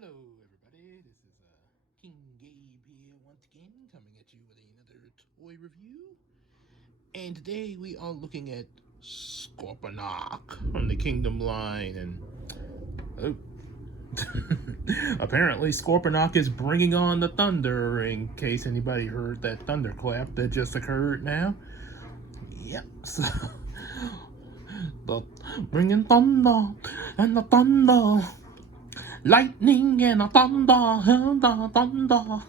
Hello, everybody. This is King Gabe here once again, coming at you with another toy review. And today we are looking at Scorponok from the Kingdom line. And oh, apparently Scorponok is bringing on the thunder. In case anybody heard that thunderclap that just occurred now. Yep. So, but bringing thunder and the thunder. Lightning and a thunder, thunder, thunder.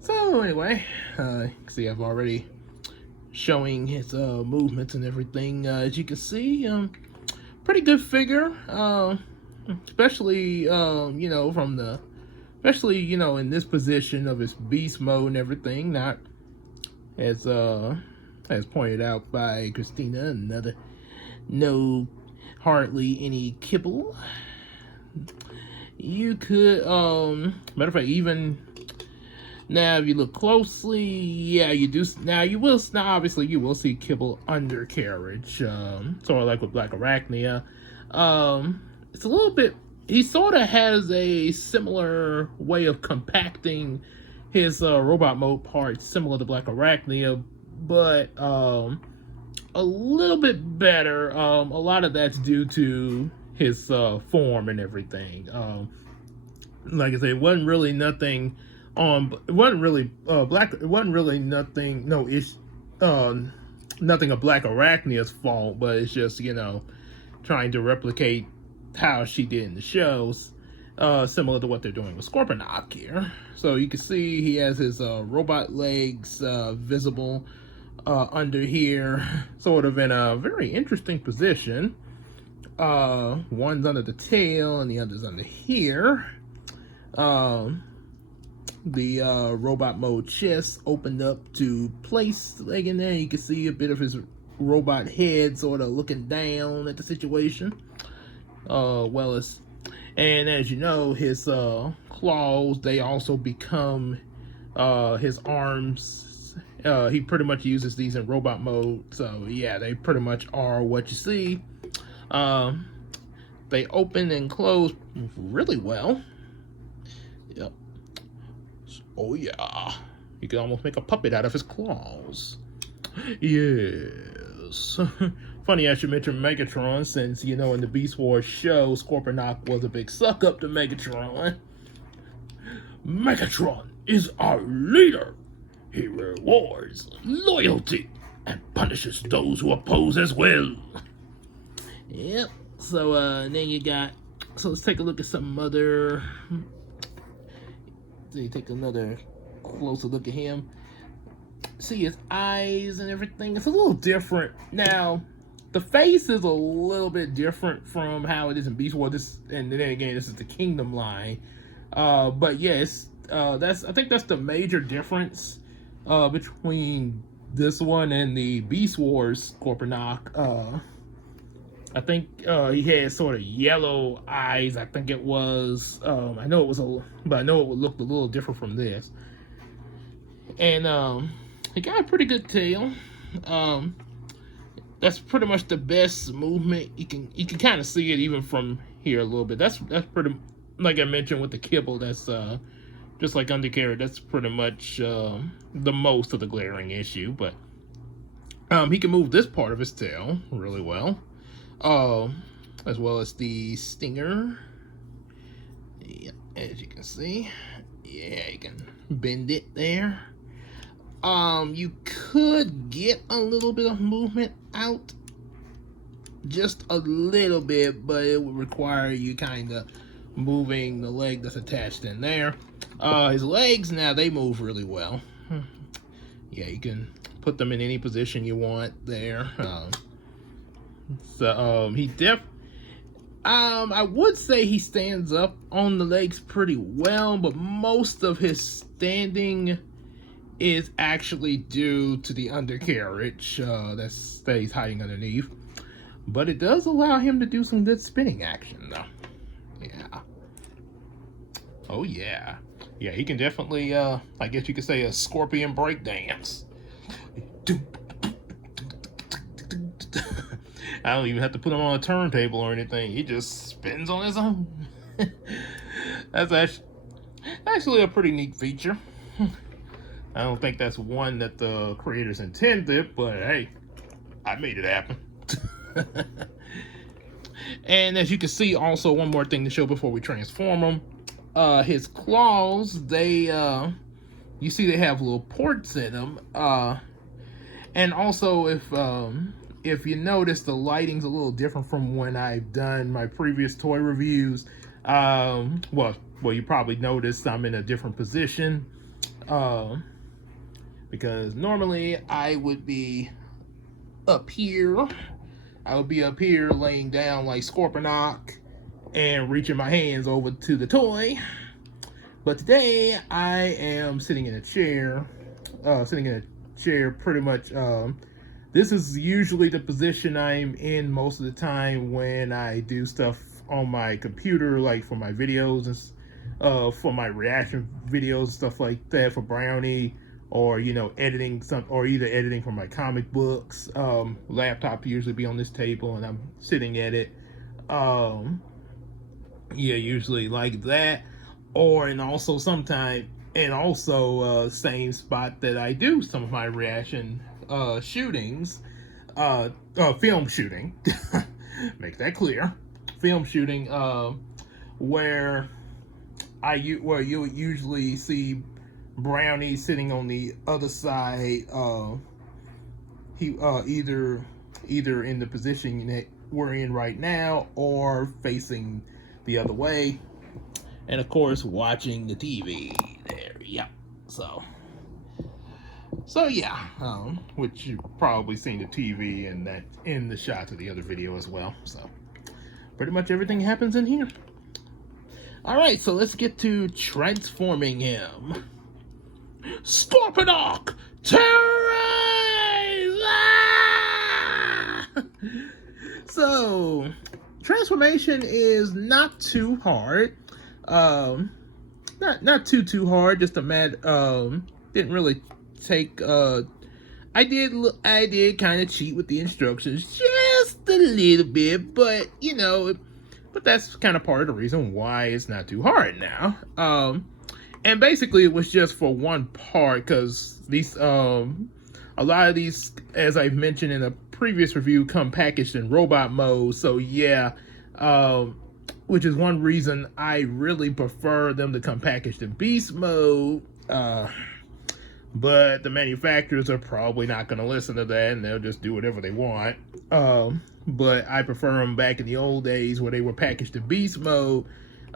So anyway, see I've already showing his movements and everything. As you can see, pretty good figure. Especially especially in this position of his beast mode and everything. Not as pointed out by Christina, another no. Hardly any kibble. You could, matter of fact, even now if you look closely, yeah, you do. Now obviously you will see kibble undercarriage, sort of like with Black Arachnia. It's a little bit. He sort of has a similar way of compacting his robot mode parts, similar to Black Arachnia, but a little bit better. A lot of that's due to his form and everything. Like I said, it wasn't really nothing on. It wasn't really black. It wasn't really nothing. No ish. Nothing of Black Arachnia's fault, but it's just trying to replicate how she did in the shows, similar to what they're doing with Scorponok here. So you can see he has his robot legs visible under here, sort of in a very interesting position. One's under the tail and the other's under here. The robot mode chest opened up to place the leg in there. You can see a bit of his robot head sort of looking down at the situation. And as you know, his claws, they also become his arms. He pretty much uses these in robot mode, so yeah, they pretty much are what you see. They open and close really well. Yep. Oh yeah, you can almost make a puppet out of his claws. Yes. Funny I should mention Megatron, since in the Beast Wars show, Scorponok was a big suck up to Megatron. Megatron is our leader. He rewards loyalty and punishes those who oppose as well. Yep. So then you got. So let's take a look at some other. So you take another closer look at him. See his eyes and everything. It's a little different now. The face is a little bit different from how it is in Beast Wars. And then again, this is the Kingdom line. But yes, I think that's the major difference between this one and the Beast Wars Scorponok. I think he had sort of yellow eyes. I think it was. I know it was but I know it would look a little different from this. And he got a pretty good tail. That's pretty much the best movement. You can kind of see it even from here a little bit. That's pretty, like I mentioned with the kibble. That's just like undercarriage. That's pretty much the most of the glaring issue. But he can move this part of his tail really well, as well as the stinger. Yeah, as you can see, yeah, you can bend it there. You could get a little bit of movement out, just a little bit, but it would require you kind of moving the leg that's attached in there. His legs, now they move really well. Yeah, you can put them in any position you want there. I would say he stands up on the legs pretty well, but most of his standing is actually due to the undercarriage that stays hiding underneath. But it does allow him to do some good spinning action, though. Yeah. Oh, yeah. Yeah, he can definitely, I guess you could say, a scorpion breakdance. I don't even have to put him on a turntable or anything. He just spins on his own. That's actually a pretty neat feature. I don't think that's one that the creators intended, but hey, I made it happen. And as you can see, also one more thing to show before we transform him. His claws, they you see they have little ports in them. And also if you notice, the lighting's a little different from when I've done my previous toy reviews. Well, you probably noticed I'm in a different position. Because normally I would be up here. I would be up here laying down like Scorponok and reaching my hands over to the toy. But today I am sitting in a chair. Pretty much. This is usually the position I'm in most of the time when I do stuff on my computer, like for my videos and for my reaction videos, stuff like that for Brownie, or editing or either editing for my comic books. Laptop usually be on this table and I'm sitting at it. Yeah, usually like that. And also same spot that I do some of my reaction shootings, film shooting. Make that clear. Film shooting, where you would usually see Brownie sitting on the other side. He either in the position that we're in right now or facing the other way, and of course watching the TV there. Yeah. So yeah, which you've probably seen the TV and that in the shots of the other video as well. So pretty much everything happens in here. All right, so let's get to transforming him. Scorponok Toy! Ah! So transformation is not too hard. Not too hard. Just a didn't really take. I did kind of cheat with the instructions just a little bit, but but that's kind of part of the reason why it's not too hard now. And basically it was just for one part, because these a lot of these, as I've mentioned in a previous review, come packaged in robot mode. So yeah, which is one reason I really prefer them to come packaged in beast mode. But the manufacturers are probably not going to listen to that, and they'll just do whatever they want. But I prefer them back in the old days where they were packaged in beast mode.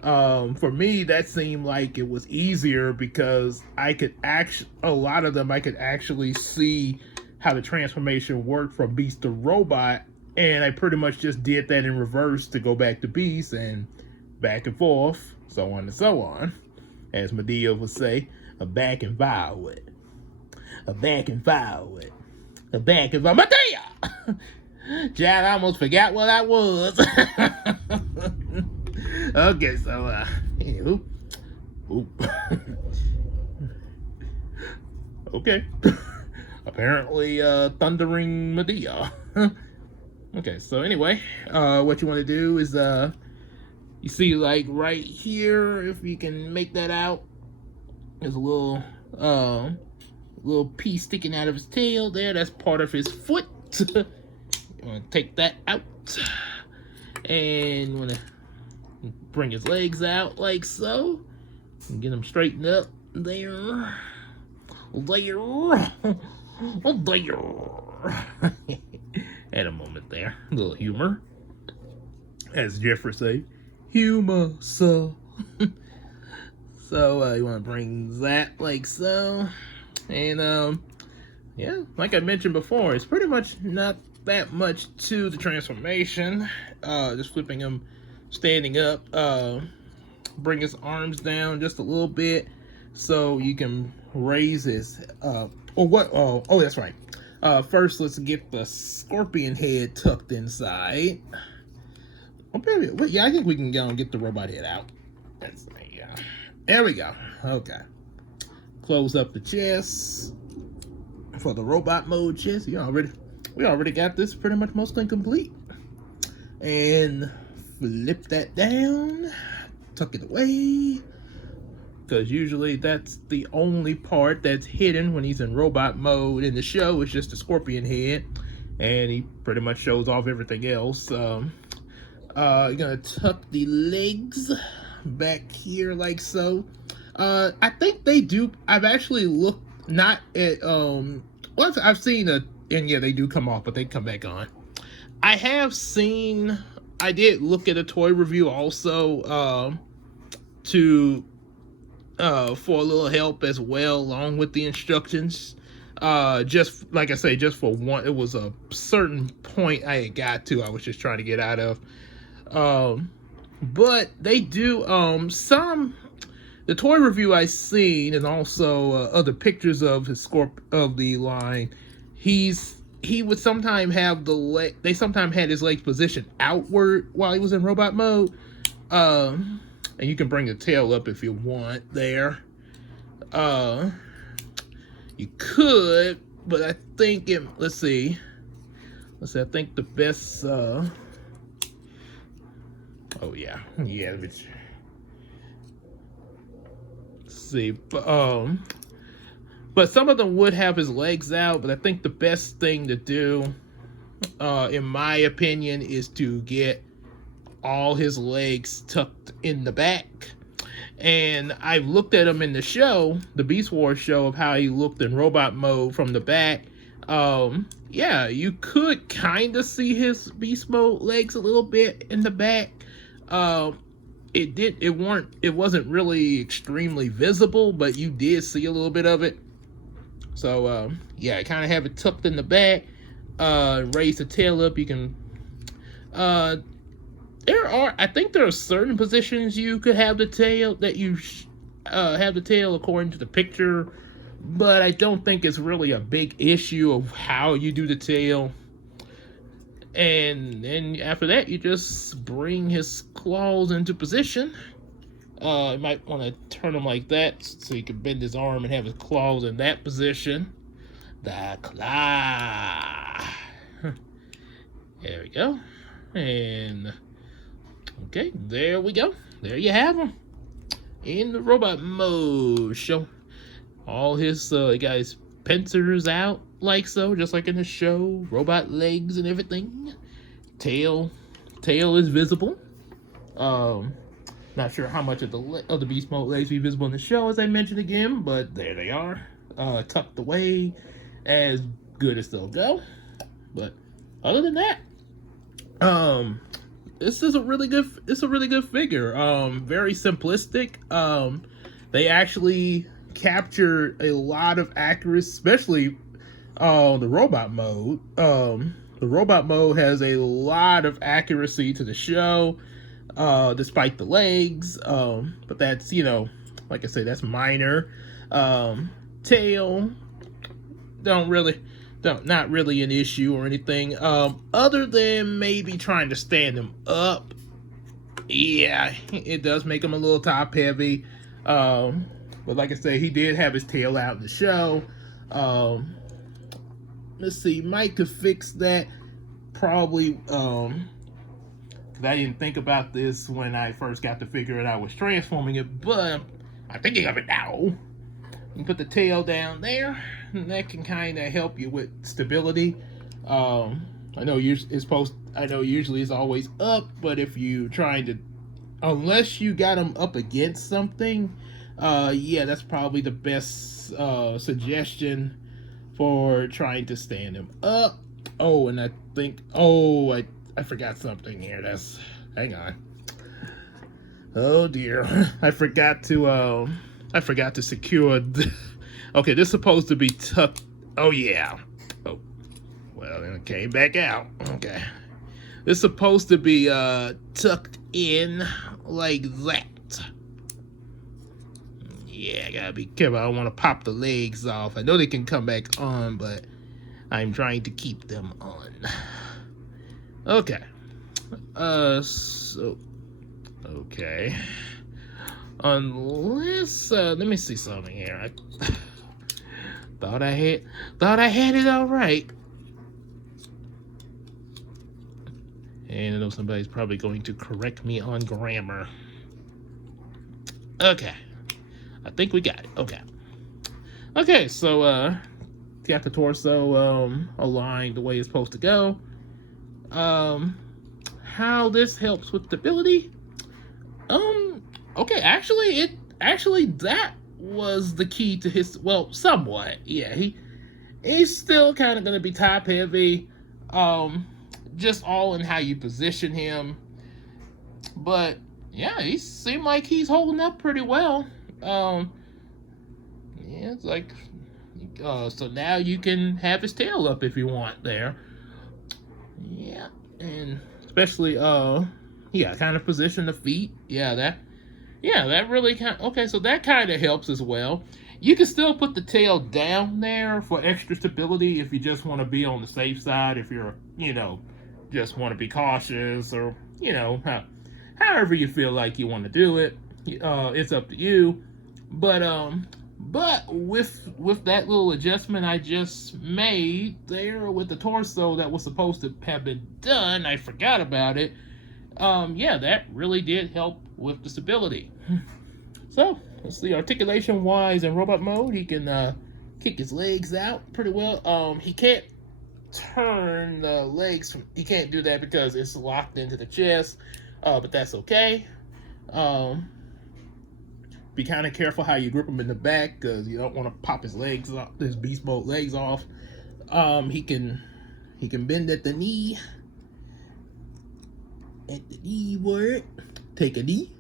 For me, that seemed like it was easier because a lot of them I could actually see how the transformation worked from beast to robot, and I pretty much just did that in reverse to go back to beast and back and forth, so on and so on. As Medea would say, a back and forward. A back and forward. A back and forward. Medea! Chad, I almost forgot what that was. Okay, so, anywho. Okay. Apparently, thundering Medea. Okay, so anyway, what you want to do is, you see, like, right here, if you can make that out, there's a little piece sticking out of his tail there. That's part of his foot. You want to take that out. And you want to bring his legs out like so. And get them straightened up. There. There. At a moment there. A little humor. As Jeffrey say. Humor, so. So, you want to bring that like so. And, yeah, like I mentioned before, it's pretty much not that much to the transformation. Just flipping him standing up. Bring his arms down just a little bit so you can raise his, oh, that's right. First, let's get the scorpion head tucked inside. Okay, yeah, I think we can go and get the robot head out. That's yeah. There we go. Okay. Close up the chest for the robot mode chest. We already got this pretty much mostly complete. And flip that down. tuck it away, because usually that's the only part that's hidden when he's in robot mode in the show. It's just the scorpion head, and he pretty much shows off everything else. You're gonna tuck the legs back here like so. I think they do. I've actually looked not at once I've seen and yeah, they do come off, but they come back on. I have seen. I did look at a toy review also to for a little help as well, along with the instructions. Just like I say, just for one, it was a certain point I had got to. I was just trying to get out of. But they do the toy review I seen, and also other pictures of his of the line. He would sometimes have they sometimes had his legs positioned outward while he was in robot mode. And you can bring the tail up if you want there. You could, but I think let's see, I think the best oh yeah, let's see. But some of them would have his legs out, but I think the best thing to do, in my opinion, is to get all his legs tucked in the back. And I've looked at him in the show, the Beast Wars show, of how he looked in robot mode from the back. Yeah, you could kind of see his beast mode legs a little bit in the back. It wasn't really extremely visible, but you did see a little bit of it. So yeah, I kind of have it tucked in the back. Raise the tail up. You can I think there are certain positions you could have the tail that you have the tail according to the picture, but I don't think it's really a big issue of how you do the tail. And then after that, you just bring his claws into position. You might want to turn him like that so you can bend his arm and have his claws in that position. The claw. There we go. And okay, there we go. There you have him in the robot mode. Show all his he got his pincers out like so, just like in the show. Robot legs and everything. Tail is visible. Not sure how much of the beast mode legs be visible in the show, as I mentioned again, but there they are, tucked away, as good as they'll go. But other than that, this is a really good figure. Very simplistic. They actually captured a lot of accuracy, especially the robot mode. The robot mode has a lot of accuracy to the show, despite the legs. But that's, like I say, that's minor. Tail, not really an issue or anything. Other than maybe trying to stand him up. Yeah, it does make him a little top heavy. But like I say, he did have his tail out in the show. Let's see, Mike could fix that probably. Because I didn't think about this when I first got to figure it out. I was transforming it, but I'm thinking of it now. You put the tail down there, and that can kind of help you with stability. I know usually it's always up, but if you trying to, unless you got them up against something, yeah, that's probably the best suggestion for trying to stand him up. Oh, and I think, I forgot something here. Hang on. Oh dear, I forgot to secure. Okay, this is supposed to be tucked. Oh yeah. Oh, well, then it came back out. Okay, this is supposed to be tucked in like that. Yeah, I gotta be careful. I don't want to pop the legs off. I know they can come back on, but I'm trying to keep them on. Okay. Okay. Unless, let me see something here. I thought I had it all right. And I know somebody's probably going to correct me on grammar. Okay. I think we got it. Okay. Okay, so got the torso aligned the way it's supposed to go. How this helps with stability? Okay, actually that was the key to his, well, somewhat. Yeah, he's still kind of going to be top heavy. Just all in how you position him. But yeah, he seemed like he's holding up pretty well. Yeah, it's like so now you can have his tail up if you want there. Yeah, and especially yeah, kind of position the feet. Yeah, that really okay, so that kind of helps as well. You can still put the tail down there for extra stability if you just want to be on the safe side, if you're, just want to be cautious, or, however you feel like you want to do it. It's up to you. But with that little adjustment I just made there with the torso that was supposed to have been done, I forgot about it. Yeah, that really did help with the stability. So let's see, articulation wise in robot mode, he can kick his legs out pretty well. He can't turn the legs he can't do that because it's locked into the chest. But that's okay. Be kind of careful how you grip him in the back, because you don't want to pop his legs off, his beast mode legs off. He can bend at the knee. At the knee word. Take a knee.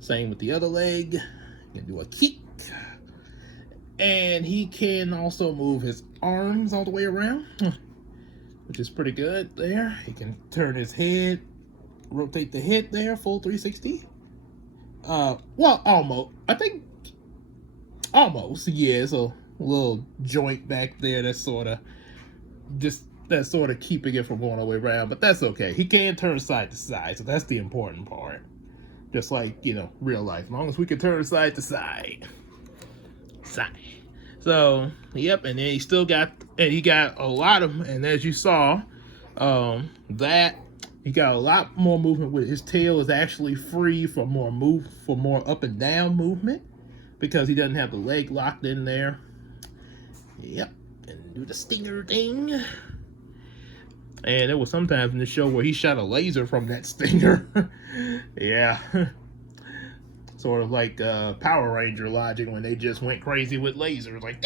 Same with the other leg. He can do a kick. And he can also move his arms all the way around, which is pretty good there. He can turn his head, rotate the head there, full 360. Well, almost. I think almost. Yeah, it's a little joint back there that's sort of keeping it from going all the way around, but that's okay. He can turn side to side, so that's the important part. Just like, real life. As long as we can turn side to side. So, yep, and then he got a lot of, and as you saw, that he got a lot more movement with his tail is actually free for more up and down movement, because he doesn't have the leg locked in there. Yep, and do the stinger thing. And there was sometimes in the show where he shot a laser from that stinger. Yeah. Sort of like Power Ranger logic when they just went crazy with lasers, like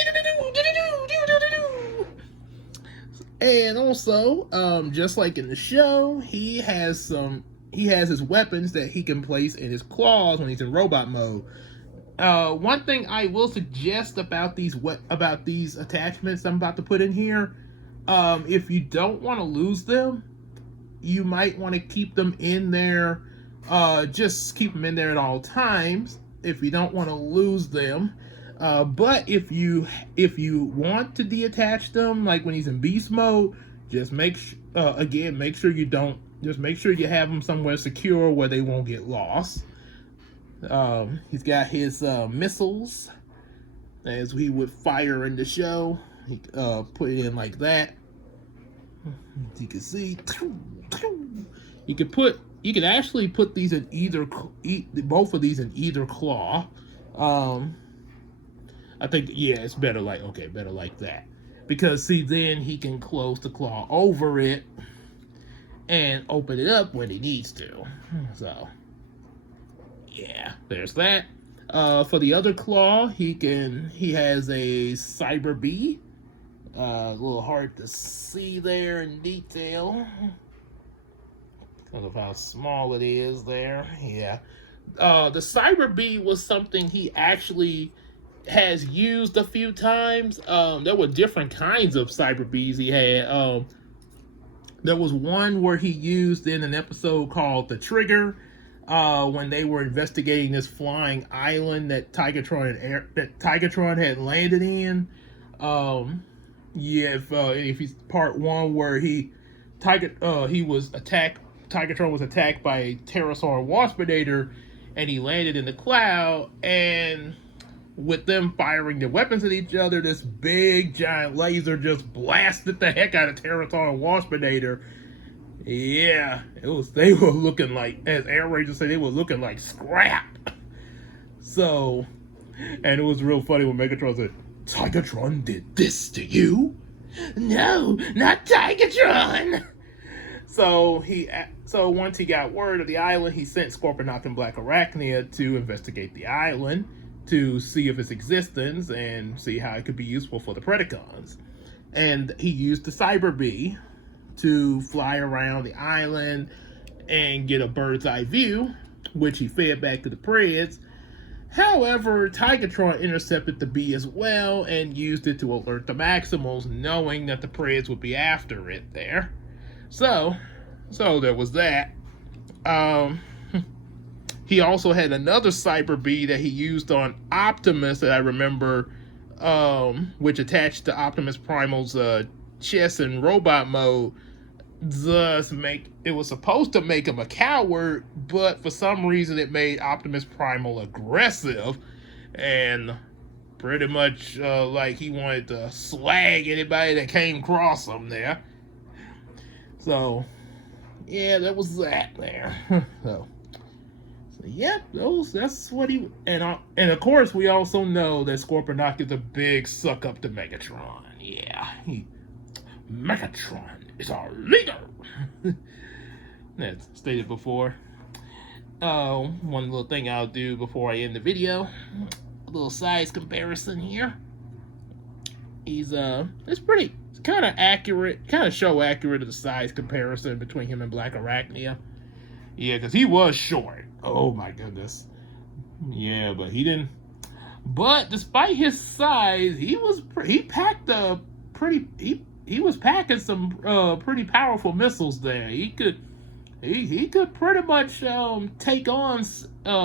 and also, just like in the show, he has his weapons that he can place in his claws when he's in robot mode. One thing I will suggest about these attachments I'm about to put in here, if you don't want to lose them, you might want to keep them in there. Just keep them in there at all times if you don't want to lose them. But if you want to detach them, like when he's in beast mode, just make sure you have them somewhere secure where they won't get lost. He's got his missiles, as we would fire in the show. He put it in like that. As you can see, you can actually put these in both of these in either claw. I think, yeah, it's better like that, because see, then he can close the claw over it and open it up when he needs to. So yeah, there's that. For the other claw, he has a Cyber Bee. A little hard to see there in detail because of how small it is there. Yeah. The Cyber Bee was something he actually has used a few times. There were different kinds of Cyber Bees he had. There was one where he used in an episode called The Trigger, when they were investigating this flying island that Tigatron had landed in. Yeah, if he's part one where Tigatron was attacked by a Pterosaur Waspinator, and he landed in the cloud, and with them firing their weapons at each other, this big giant laser just blasted the heck out of Pterosaur Waspinator. Yeah, they were looking like, as Air Rangers say, they were looking like scrap. So, and it was real funny when Megatron said, Tigatron did this to you? No, not Tigatron! So once he got word of the island, he sent Scorponok and Black Arachnia to investigate the island to see of its existence and see how it could be useful for the Predacons. And he used the Cyber Bee to fly around the island and get a bird's eye view, which he fed back to the Preds. However, Tigatron intercepted the bee as well and used it to alert the Maximals, knowing that the Preds would be after it there. So there was that. He also had another Cyber Bee that he used on Optimus that I remember, which attached to Optimus Primal's chest in robot mode. It was supposed to make him a coward, but for some reason it made Optimus Primal aggressive and pretty much like he wanted to slag anybody that came across him there. So yeah, that was that there. So yep, that's what he and of course we also know that Scorponok is a big suck up to Megatron. Yeah, Megatron is our leader. That's stated before. One little thing I'll do before I end the video, a little size comparison here. It's kind of accurate, kind of show accurate of the size comparison between him and Black Arachnia. Yeah, because he was short. Oh my goodness. Yeah, but he didn't. But despite his size, he was packing some pretty powerful missiles there. He could pretty much take on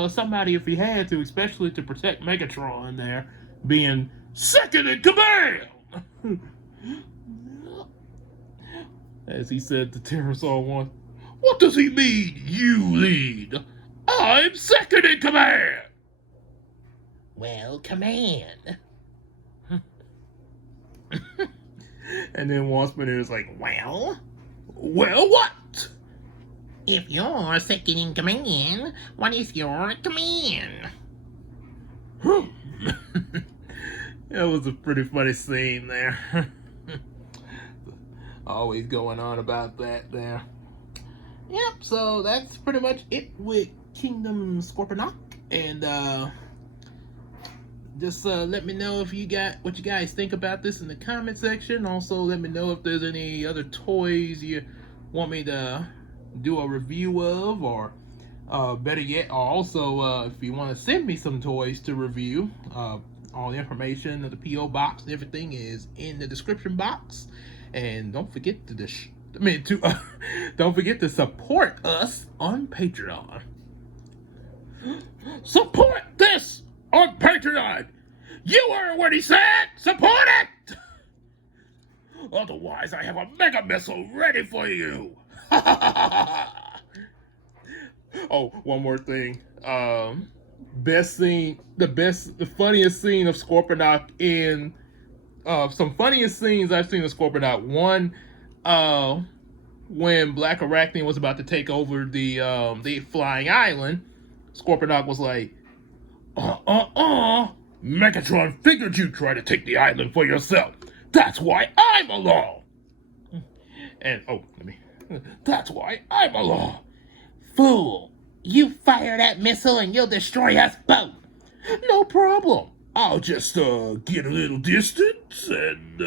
somebody if he had to, especially to protect Megatron there, being second in command. As he said to Pterosaur once, "What does he mean, you lead? I'm second in command." Well, command. And then Waspinator was like, well what? If you're second in command, what is your command? That was a pretty funny scene there. Always going on about that there. Yep, so that's pretty much it with Kingdom Scorponok. And just let me know if what you guys think about this in the comment section. Also, let me know if there's any other toys you want me to do a review of, or better yet, also if you want to send me some toys to review. All the information of the P.O. box and everything is in the description box. And don't forget to don't forget to support us on Patreon. Support this on Patreon. You heard what he said. Support it. Otherwise, I have a mega missile ready for you. Oh, one more thing. The funniest scene of Scorponok in some funniest scenes I've seen of Scorponok. One, when Black Arachnia was about to take over the flying island, Scorponok was like, Megatron figured you'd try to take the island for yourself. That's why I'm along. And that's why I'm along. Fool, you fire that missile and you'll destroy us both. No problem. I'll just get a little distance and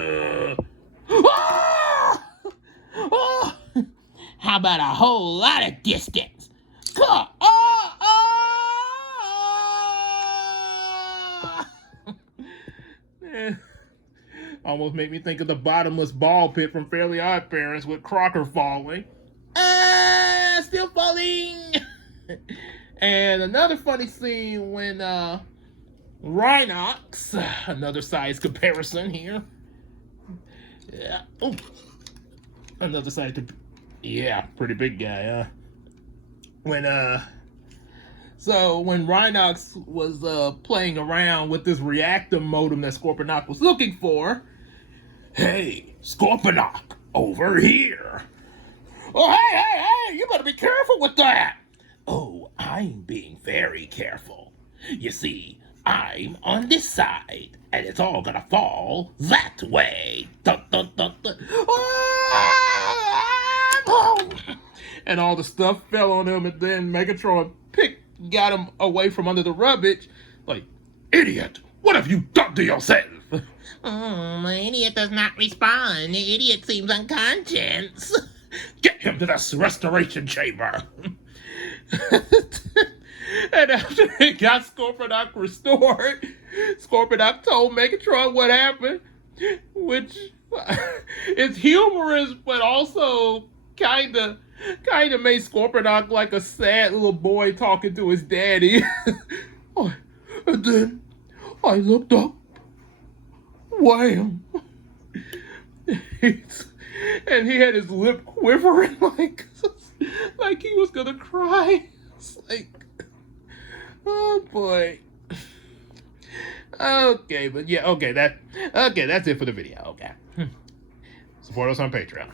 how about a whole lot of distance? Almost made me think of the bottomless ball pit from Fairly Odd Parents with Crocker falling. Still falling. And another funny scene when Rhinox, another size comparison here. Yeah. Oh, another size. Yeah, pretty big guy, huh? When Rhinox was playing around with this reactor modem that Scorponok was looking for, hey, Scorponok, over here. Oh, hey, you better be careful with that. Oh, I'm being very careful. You see, I'm on this side, and it's all gonna fall that way. Dun, dun, dun, dun. And all the stuff fell on him, and then Megatron got him away from under the rubbish. Like, idiot, what have you done to yourself? The idiot does not respond. The idiot seems unconscious. Get him to the restoration chamber. And after he got Scorponok restored, Scorponok told Megatron what happened, which is humorous, but also kind of made Scorponok like a sad little boy talking to his daddy. And then I looked up. Wham! And he had his lip quivering like he was gonna cry. It's like, oh boy. Okay, but yeah, okay, that's it for the video. Okay. Support us on Patreon.